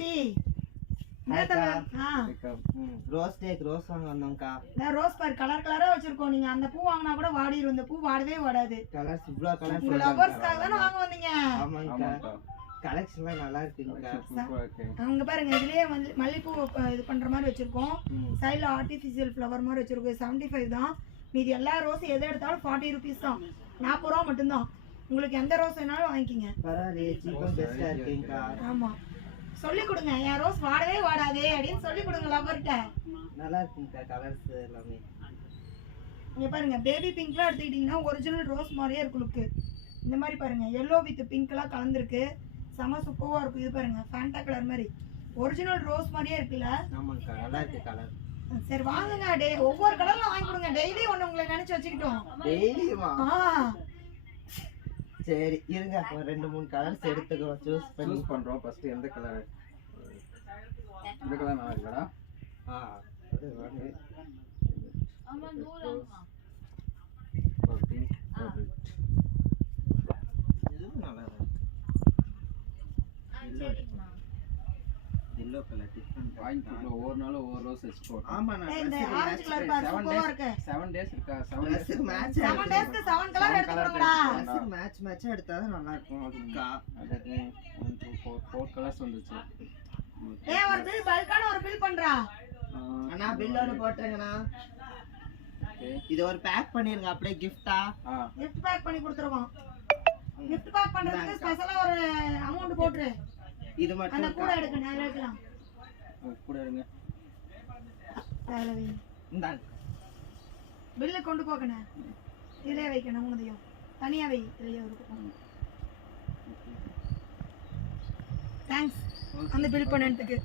தம்பி. ரோஸ் வாங்க வந்தோம்க்கா. நான் ரோஸ் பார் கலர் கலரா வச்சிருக்கோம். நீங்க அந்த பூ வாங்கினா கூட வாடிரும். இந்த பூ வாடவே வாடாது. கலர்ஸ் இவ்ளோ கலர்ஸ் உங்க லவர்ஸ்க்காக தானே வாங்க வந்தீங்க. ஆமாங்கக்கா. கலெக்ஷன்லாம் நல்லா இருக்குங்கக்கா. அங்க பாருங்க இதுலயே மல்லிப்பூ இது பண்ற மாதிரி வச்சிருக்கோம். சைடுல ஆர்டிஃபிஷியல் ஃப்ளவர் மாதிரி வச்சிருக்கோம். 75 தான். மீதி எல்லா ரோஸும் எதை எடுத்தாலும் 40 rupees தான். 40 ரூபா மட்டும்தான். உங்களுக்கு எந்த ரோஸ் வேணாலும் வாங்கிக்கிங்க. பரவாயில்லையே, சீப்பா பெஸ்டா இருக்குங்கக்கா. ஆமா, சொல்லி கொடுங்க. என் ரோஸ் வாடவே வாடாதே அப்படின்னு சொல்லி கொடுங்க லவர்கிட்ட. நல்லா இருக்குங்கக்கா கலர்ஸ் எல்லாமே. இங்க பாருங்க பேபி பிங்க்லாம் எடுத்துக்கிட்டீங்கன்னா ஒரிஜினல் ரோஸ் மாதிரியே இருக்கும் லுக்கு. இந்த மாதிரி பாருங்க எல்லோ வித் பிங்க்லாம் கலந்துருக்கு. செம சூப்பரா இருக்கும். இது பாருங்க ஃபேண்டா கலர் மாதிரி ஒரிஜினல் ரோஸ் மாதிரியே இருக்குல்ல. ஆமாங்கக்கா நல்லா இருக்கு கலர். சரி வாங்குங்க. ஒவ்வொரு கலர்ல வாங்கி கொடுங்க. டெய்லி ஒண்ணு உங்களை நினைச்சு வச்சுக்கிட்டோம். டெய்லியுமா? சரி இருங்க, ஒரு 2-3 கலர்ஸ் எடுத்துக்கோ. சூஸ் பண்றோம். ஃபர்ஸ்ட் எந்த கலர்? இந்த கலர் நல்லா இருக்குடா. அது வாங்க. ஆமா நூறாமா. ஓகே. இது நல்லா இருக்கு. yellow color different point ஒவ்வொரு நாளும் ஒவ்வொரு ரோஸ் எக்ஸ்போர்ட். ஆமா நான் இந்த ஆரஞ்சு கலர் பாரு சூப்பரா இருக்கு. 7 days இருக்கா? 7 days மேட்ச் 7 daysக்கு 7 கலர் எடுத்துக்கோங்கடா. மேட்ச் எடுத்தா தான் நல்லா இருக்கும். அதுக்கா அதுக்கு 1 2 4 கலர்ஸ் வந்துச்சு. ஒரு பில் பல்கான ஒரு பில் பண்றா. அண்ணா பில்லோட போட்றேங்கண்ணா. இது ஒரு பேக் பண்ணிருங்க அப்படியே gift-ஆ. gift பேக் பண்ணி கொடுத்துருவோம். gift பேக் பண்றதுக்கு ஸ்பெஷலா ஒரு அமௌண்ட் போட்ரு. இது மட்டும் அந்த கூட எடுங்க. நான் எடுக்கலாம். கூட எடுங்க. தேலவி இந்தாங்க. பில்ல கொண்டு போகணே. இதே வைக்கணும் மூணையும். தனியா வை. இதே இருக்கும். தேங்க்ஸ் அந்த பில் பண்ணதுக்கு.